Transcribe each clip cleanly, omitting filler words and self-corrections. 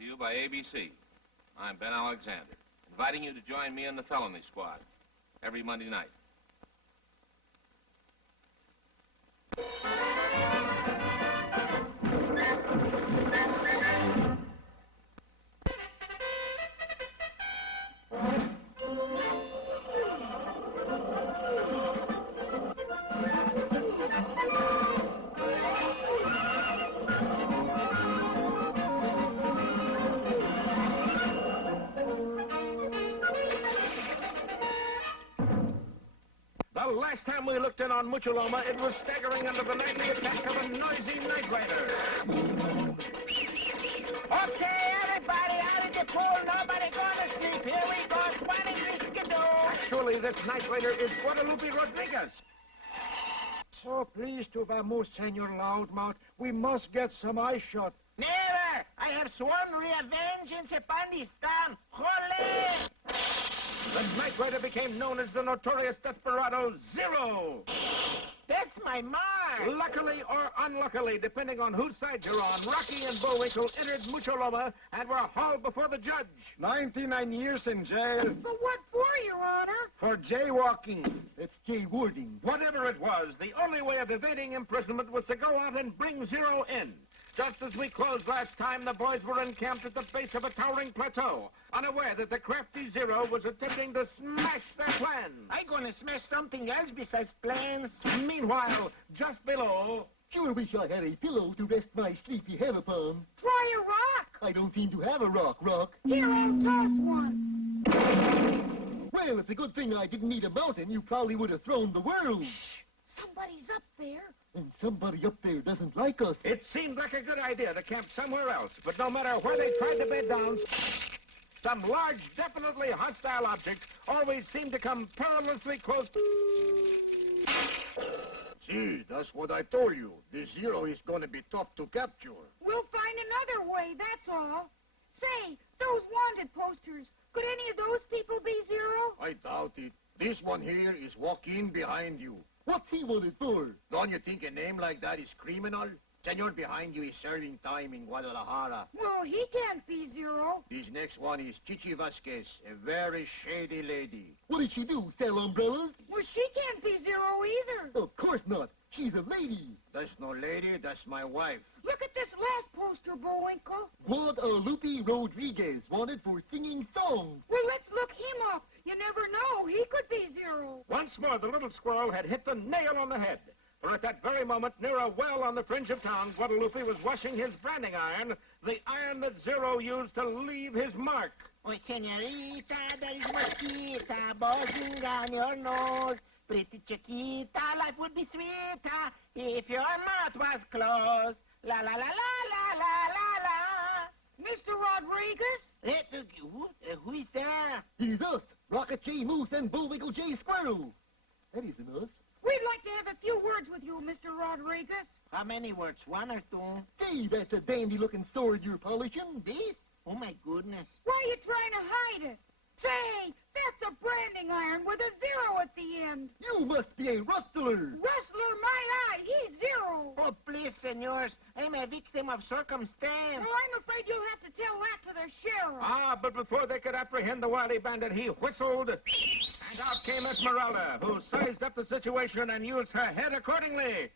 to you by ABC. I'm Ben Alexander, inviting you to join me in the Felony Squad every Monday night. The last time we looked in on Mucholoma, it was staggering under the nightly attacks of a noisy night rider. Okay, everybody out of the pool. Nobody going to sleep. Here we go. 20 skidoo. Actually, this night rider is Guadalupe Rodriguez. So please to vamos, Senor Loudmouth. We must get some eye shot. Never. I have sworn revenge in Chapanistan. Jole! The night rider became known as the notorious desperado Zero. That's my mark. Luckily or unluckily, depending on whose side you're on, Rocky and Bullwinkle entered Mucholoma and were hauled before the judge. 99 years in jail. But what for, Your Honor? For jaywalking. It's jaywording. Whatever it was, the only way of evading imprisonment was to go out and bring Zero in. Just as we closed last time, the boys were encamped at the base of a towering plateau, unaware that the crafty Zero was attempting to smash their plan. I'm going to smash something else besides plans. Meanwhile, just below... Sure wish I had a pillow to rest my sleepy head upon. Try a rock. I don't seem to have a rock, Rock. Here, I'll toss one. Well, it's a good thing I didn't need a mountain. You probably would have thrown the world. Shh. Somebody's up there. And somebody up there doesn't like us. It seemed like a good idea to camp somewhere else, but no matter where they tried to bed down, some large, definitely hostile object always seemed to come perilously close to... See, that's what I told you. This Zero is going to be tough to capture. We'll find another way, that's all. Say, those wanted posters, could any of those people be Zero? I doubt it. This one here is walking behind you. What's he wanted for? Don't you think a name like that is criminal? Senor behind you is serving time in Guadalajara. Well, he can't be Zero. This next one is Chichi Vasquez, a very shady lady. What does she do, sell umbrellas? Well, she can't be Zero either. Of course not. She's a lady. That's no lady, that's my wife. Look at this last poster, Bullwinkle. Guadalupe Rodriguez, wanted for singing songs. Well, let's look him up. You never know. He could be Zero. Once more, the little squirrel had hit the nail on the head. For at that very moment, near a well on the fringe of town, Guadalupe was washing his branding iron, the iron that Zero used to leave his mark. Oh, senorita, there is mosquito buzzing on your nose. Pretty Chiquita, life would be sweeter if your mouth was closed. La la la la la la la la. Mr. Rodriguez? Who is there? It is us, Rocket J. Moose and Bullwinkle J. Squirrel. That isn't us. We'd like to have a few words with you, Mr. Rodriguez. How many words? One or two? Say, that's a dandy-looking sword you're polishing. This? Oh, my goodness. Why are you trying to hide it? Say, that's a branding iron with a zero at the end. You must be a rustler. Rustler, my eye, he's Zero. Oh, please, senors. I'm a victim of circumstance. Well, I'm afraid you'll have to tell that to the sheriff. Ah, but before they could apprehend the wily bandit, he whistled, and out came Esmeralda, who sized up the situation and used her head accordingly.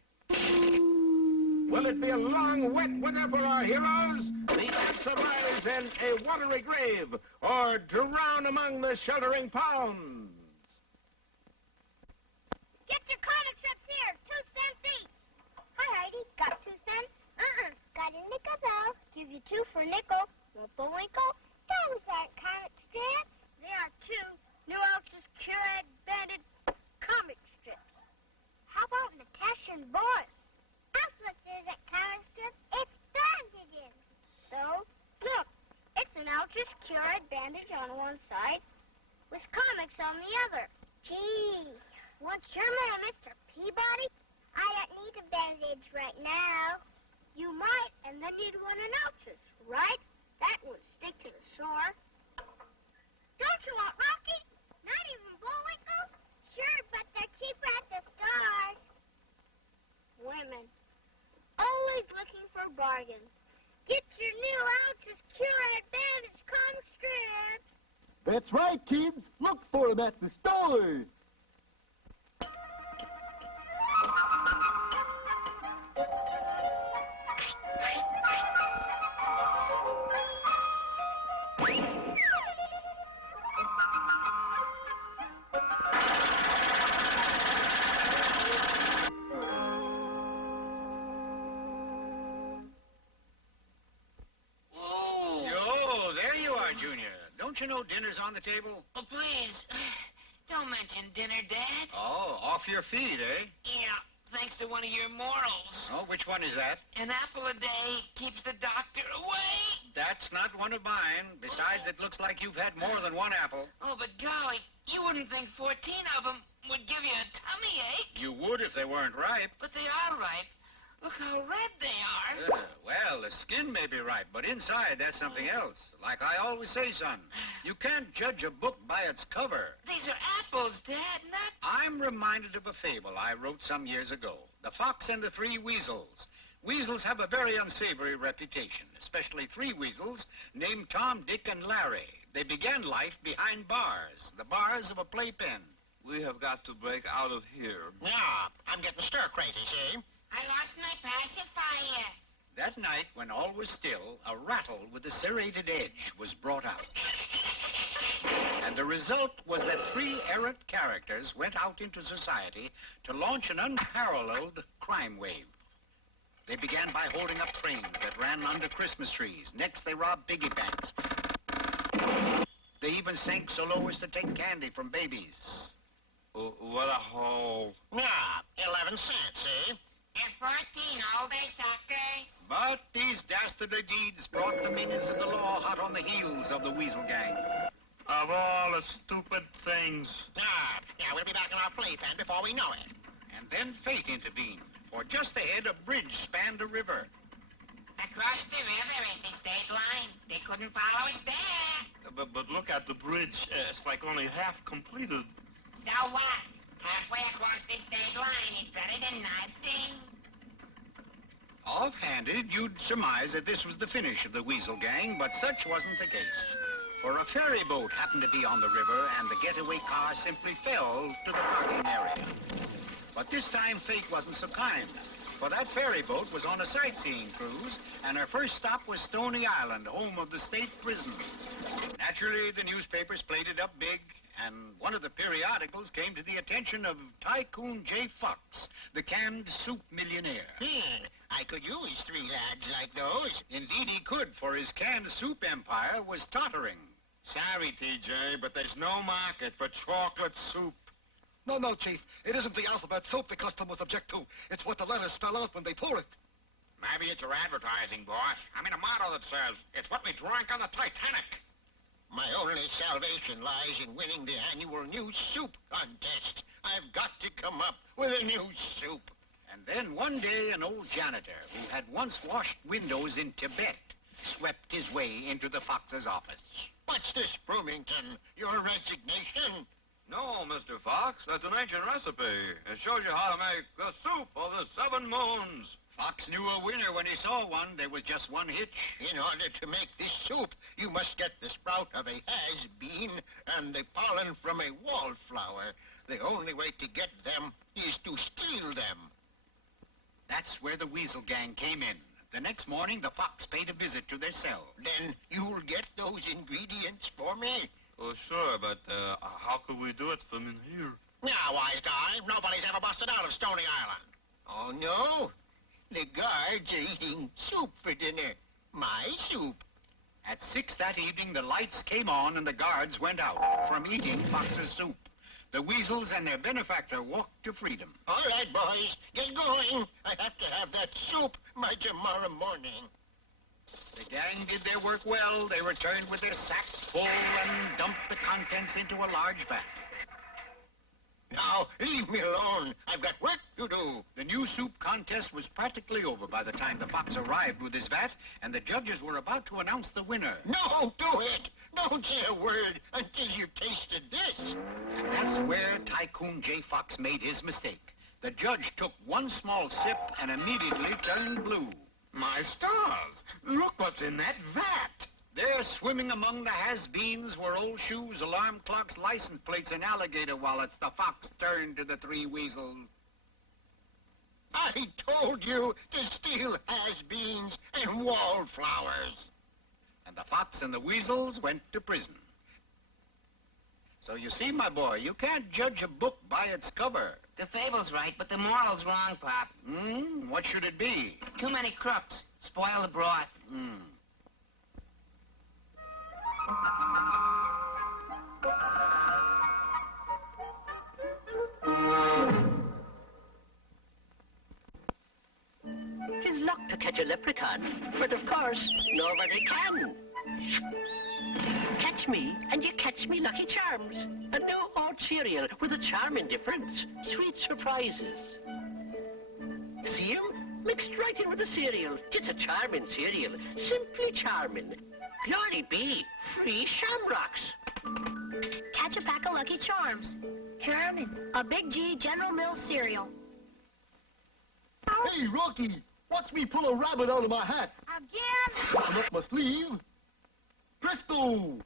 Will it be a long, wet winter for our heroes? The answer lies in a watery grave, or drown among the sheltering palms. Get your comic strips here, 2 cents each. Hi, Heidi. Got 2 cents? Got a nickel, though. Give you 2 for a nickel. Want Bullwinkle? Those aren't comic strips. They are 2 New Ultra's Curad Banded comic strips. How about Natasha and Boris? That's what there's at comic strips. It's bandages. So, look. It's an Ultra's Curad bandage on one side with comics on the other. Gee, what's your man, Mr. Peabody? I don't need a bandage right now. You might, and then you'd want an Ultra's, right? That would stick to the sore. Don't you want Rocky? Not even Bullwinkle? Sure, but they're cheaper at the stores. Women. Always looking for bargains. Get your new Altus Cure Advantage cough strips. That's right, kids. Look for them at the store. Yo, there you are, Junior. Don't you know dinner's on the table? Oh, please, don't mention dinner, Dad. Oh, off your feed, eh? Yeah, thanks to one of your morals. Oh, which one is that? An apple a day keeps the doctor away. That's not one of mine. Besides, it looks like you've had more than one apple. Oh, but golly, you wouldn't think 14 of them would give you a tummy ache. You would if they weren't ripe. But they are ripe. Look how red they are. Well, the skin may be ripe, but inside, that's something else. Like I always say, son, you can't judge a book by its cover. These are apples, Dad, not... I'm reminded of a fable I wrote some years ago. The Fox and the Three Weasels. Weasels have a very unsavory reputation, especially three weasels named Tom, Dick, and Larry. They began life behind bars, the bars of a playpen. We have got to break out of here. Yeah, I'm getting stir-crazy, see? I lost my pacifier. That night, when all was still, a rattle with a serrated edge was brought out. And the result was that three errant characters went out into society to launch an unparalleled crime wave. They began by holding up trains that ran under Christmas trees. Next, they robbed piggy banks. They even sank so low as to take candy from babies. Oh, what a hole. Yeah, 11 cents, see? They're 14 all day suckers. But these dastardly deeds brought the minions of the law hot on the heels of the Weasel Gang. Of all the stupid things. Yeah, we'll be back in our playpen before we know it. And then fate intervened. For just ahead, a bridge spanned a river. Across the river is the state line. They couldn't follow us there. But look at the bridge. It's like only half completed. So what? Halfway across the state line is better than nothing. Offhanded, you'd surmise that this was the finish of the Weasel Gang, but such wasn't the case. For a ferry boat happened to be on the river, and the getaway car simply fell to the parking area. But this time, fate wasn't so kind, for that ferry boat was on a sightseeing cruise, and her first stop was Stony Island, home of the state prison. Naturally, the newspapers played it up big, and one of the periodicals came to the attention of Tycoon J. Fox, the canned soup millionaire. I could use three lads like those. Indeed he could, for his canned soup empire was tottering. Sorry, TJ, but there's no market for chocolate soup. No, Chief. It isn't the alphabet soup the customers object to. It's what the letters spell out when they pour it. Maybe it's your advertising, boss. I mean a motto that says, it's what we drank on the Titanic. My only salvation lies in winning the annual new soup contest. I've got to come up with a new soup. And then one day, an old janitor who had once washed windows in Tibet swept his way into the Fox's office. What's this, Bloomington? Your resignation? No, Mr. Fox, that's an ancient recipe. It shows you how to make the soup of the 7 moons. Fox knew a winner when he saw one. There was just one hitch. In order to make this soup, you must get the sprout of a has-been and the pollen from a wallflower. The only way to get them is to steal them. That's where the Weasel Gang came in. The next morning, the Fox paid a visit to their cell. Then you'll get those ingredients for me? Oh, sure, but how could we do it from in here? Now, wise guy, nobody's ever busted out of Stony Island. Oh, no? The guards are eating soup for dinner. My soup. At 6 that evening, the lights came on and the guards went out from eating Fox's soup. The Weasels and their benefactor walked to freedom. All right, boys, get going. I have to have that soup by tomorrow morning. The gang did their work well. They returned with their sack full and dumped the contents into a large vat. Now, leave me alone. I've got work to do. The new soup contest was practically over by the time the Fox arrived with his vat, and the judges were about to announce the winner. Don't do it. Don't say a word until you've tasted this. And that's where Tycoon J. Fox made his mistake. The judge took one small sip and immediately turned blue. My stars! Look what's in that vat. There, swimming among the has-beens were old shoes, alarm clocks, license plates, and alligator wallets. The fox turned to the three weasels. I told you to steal has-beens and wallflowers. And the fox and the weasels went to prison. So you see, my boy, you can't judge a book by its cover. The fable's right, but the moral's wrong, Pop. What should it be? Too many crooks. Spoil the broth. Tis luck to catch a leprechaun, but of course, nobody can. Catch me, and you catch me Lucky Charms. A new oat cereal with a charming difference. Sweet surprises. See 'em? Mixed right in with the cereal. It's a charming cereal. Simply charming. Glory be. Free shamrocks. Catch a pack of Lucky Charms. Charmin, a Big G General Mills cereal. Hey, Rocky, watch me pull a rabbit out of my hat. Again? I'm up my sleeve. Presto!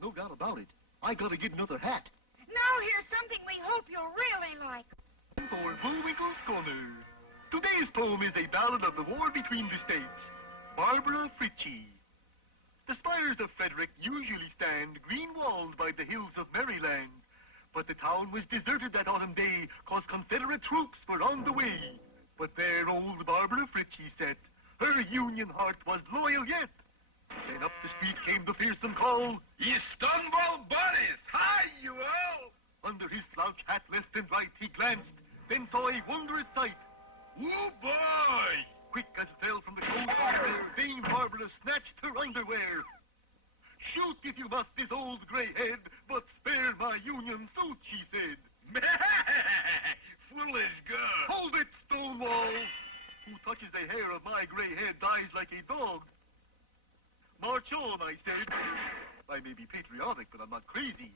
No doubt about it. I gotta get another hat. Now here's something we hope you'll really like. For Bullwinkle's Corner. Today's poem is a ballad of the war between the states. Barbara Fritchie. The spires of Frederick usually stand green-walled by the hills of Maryland. But the town was deserted that autumn day, 'cause Confederate troops were on the way. But there old Barbara Fritchie sat. Her Union heart was loyal yet. Then up the street came the fearsome call. Ye Stonewall buddies! Hi, you all! Under his slouch hat left and right he glanced, then saw a wondrous sight. Oh, boy! Quick as it fell from the cold air, Dame Barbara snatched her underwear. Shoot if you must this old gray head, but spare my Union suit, she said. Full as good. Hold it, Stonewall! Who touches a hair of my gray head dies like a dog. March on, I said. I may be patriotic, but I'm not crazy.